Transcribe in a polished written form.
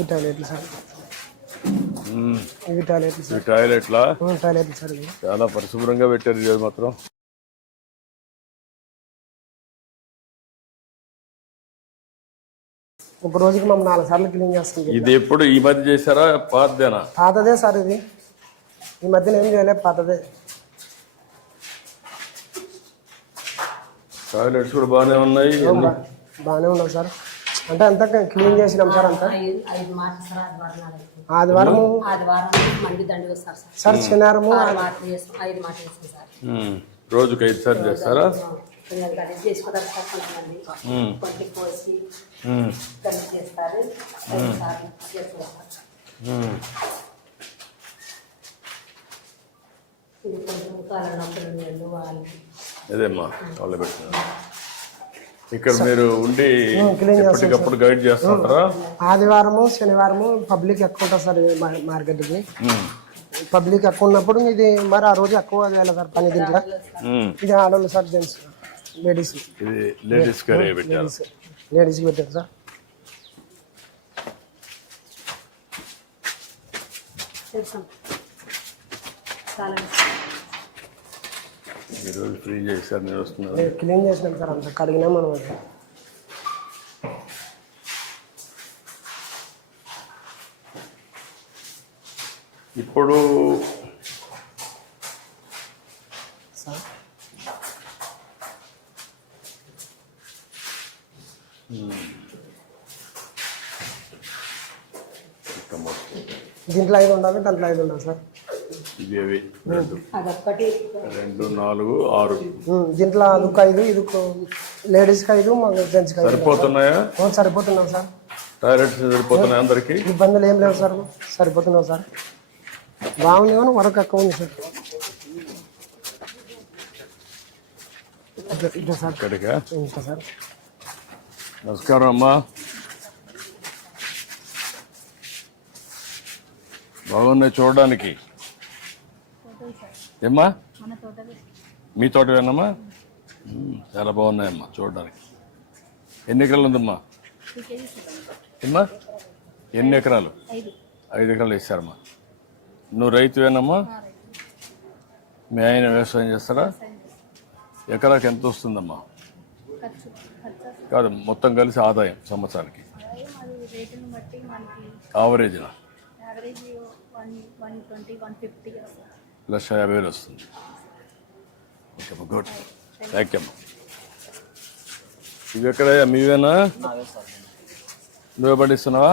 ఈ టాయిలెట్లు సార్, ఇవి టాయిలెట్లు సార్. టాయిలెట్లా టాయిలెట్లు సార్ ఇవి. చాలా పరిశుభ్రంగా పెట్టారు ఇది మాత్రం. ఒక రోజుకి మనం 4 సార్లు క్లీన్ చేస్తాం. ఇది ఎప్పుడు ఈ మధ్య చేశారా పాతదేనా? పాతదే సార్ ఇది, ఈ మధ్యన ఏం చేయలేదు, పాతదే. టాయిలెట్స్ కూడా బాగానే ఉన్నాయి. బాగానే ఉన్నాయి సార్, అంటే అంతా క్లీన్ చేసినాం సార్. అంతా ఆదివారం సార్, శనివారం రోజుకి 5 సార్లు చేస్తారా? అదేమ్మా వాళ్ళు పెట్టిన ఇక్కడ మీరు ఉండి ఎప్పటికప్పుడు గైడ్ చేస్తుంటారా? ఆదివారము శనివారము పబ్లిక్ ఎక్కువ ఉంటుంది సార్ మార్కెట్కి. పబ్లిక్ ఎక్కువ ఉన్నప్పుడు ఇది మరి ఆ రోజు ఎక్కువ చేయాలి సార్ పని. దీంట్లో ఇది ఆడవాళ్ళు సార్, జెంట్స్, లేడీస్. ఇది లేడీస్ లేడీస్కి పెట్టారు సార్. ఈరోజు ఫ్రీ చేశారు, నేను వస్తున్నాను. క్లీన్ చేసినాం సార్, అంతా కడిగినాం మనం. ఇప్పుడు సార్ దీంట్లో 5 ఉండాలి, దాంట్లో 5 ఉండాలి సార్. ఇది 2, 4, 6. దీంట్లో అదొక 5, ఇది లేడీస్కి 5, జెంట్స్కి 5. సరిపోతున్నాయా? సరిపోతున్నాం సార్. టాయిలెట్స్ సరిపోతున్నాయి అందరికి? ఇబ్బందులు ఏం లేవు సార్, సరిపోతున్నాం సార్. బాగుంది కానీ వరకు ఎక్కువ ఉంది సార్. ఇట్లా సార్, ఇక్కడికా? ఇంకా సార్. నమస్కారం అమ్మా. బాగున్నాయి చూడడానికి. ఏమ్మా మీ తోటవేనమ్మా? చాలా బాగున్నాయమ్మా చూడడానికి. ఎన్ని ఎకరాలు ఉందమ్మా? ఏమ్మా ఎన్ని ఎకరాలు? 5 ఎకరాలు వేసారమ్మా. నువ్వు రైతువేనమ్మా? మీ ఆయన వ్యవసాయం చేస్తారా? ఎకరాకి ఎంత వస్తుందమ్మా? కాదు, మొత్తం కలిసి ఆదాయం సంవత్సరానికి యావరేజ్నా? +50,000 వస్తుంది. ఓకే అమ్మా, గుడ్, థ్యాంక్ యూ అమ్మా. ఇవి ఎక్కడ మీవేనా? నువ్వే పండిస్తున్నావా?